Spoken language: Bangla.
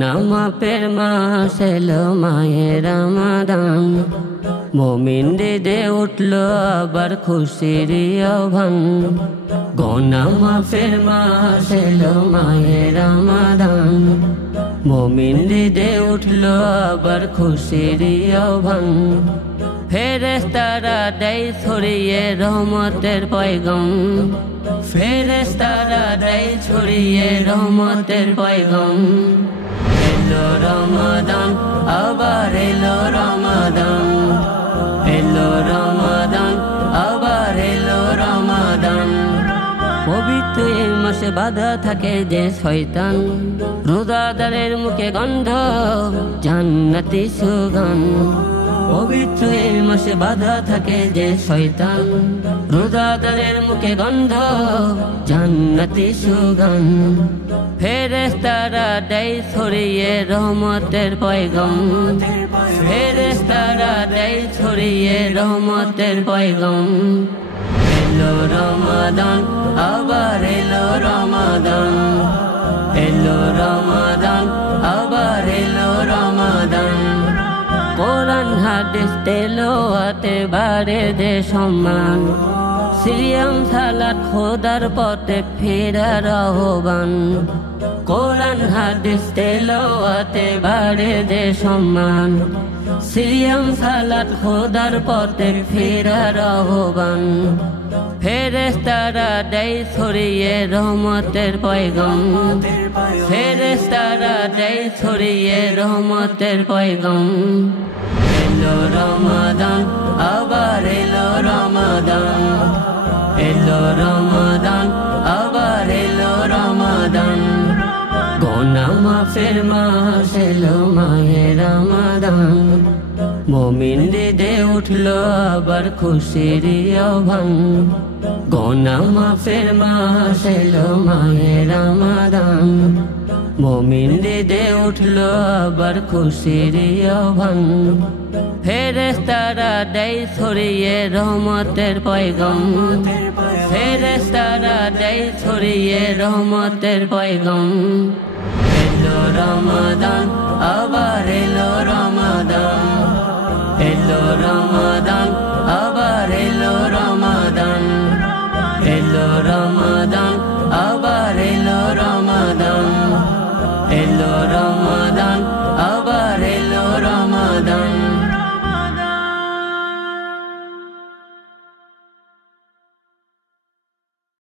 গোনা মাপের মাস এলো মাহে রমাদান, মুমিন হৃদে উঠলো আবার খুশির আহ্বান। গোনা মাপের মাস এলো মাহে রমাদান, মুমিন হৃদে উঠলো আবার খুশির আহ্বান। ফেরেশতারা দেয় ছড়িয়ে রহমতের পয়গাম, ফেরেশতারা দেয় ছড়িয়ে রহমতের পয়গাম। এলো রমাদান, আবার এলো রমাদান, এলো রমাদান, আবার এলো রমাদান। পবিত্র এই মাসে বাধা থাকে যে শয়তান, রোজাদারের মুখে গন্ধ জান্নাতি সুগন্ধ। পবিত্র এই মাসে বাধা থাকে যে শয়তান, রোজাদারের মুখে গন্ধ জান্নাতি সুগন্ধ। ফেরেশতারা দেয় ছড়িয়ে রহমতের পয়গাম, ফেরেশতারা দেয় ছড়িয়ে রহমতের পয়গাম। এলো রমাদান, আবার এলো রমাদান, এলো রমাদান, আবার এলো রমাদান। কোরআন হাদিস তেলাওয়াতে বাড়ে যে সম্মান, সিয়াম সালাত খোদার পথে ফেরার আহ্বান। কোরআন হাদিস তেলাওয়াতে বাড়ে যে সম্মান, সিয়াম সালাত খোদার পথে ফেরার আহ্বান। ফেরেশতারা দেয় ছড়িয়ে রহমতের পয়গাম, ফেরেশতারা দেয় ছড়িয়ে রহমতের পয়গাম। এলো রমাদান, আবার এলো রমাদান, এলো রমাদান, আবার এলো রমাদান। গোনা মাফের মাস এলো মাহে রমাদান, মুমিন হৃদে উঠলো আবার খুশির আহ্বান। গোনা মাফের মাস এলো মাহে রমাদান, মুমিন হৃদে উঠলো আবার খুশির আহ্বান। ফেরেশতারা দেয় ছড়িয়ে রহমতের পয়গাম, ফেরেশতারা দেয় ছড়িয়ে রহমতের পয়গাম। এলো রমাদান, আবার এলো রমাদান, এলো রমাদান।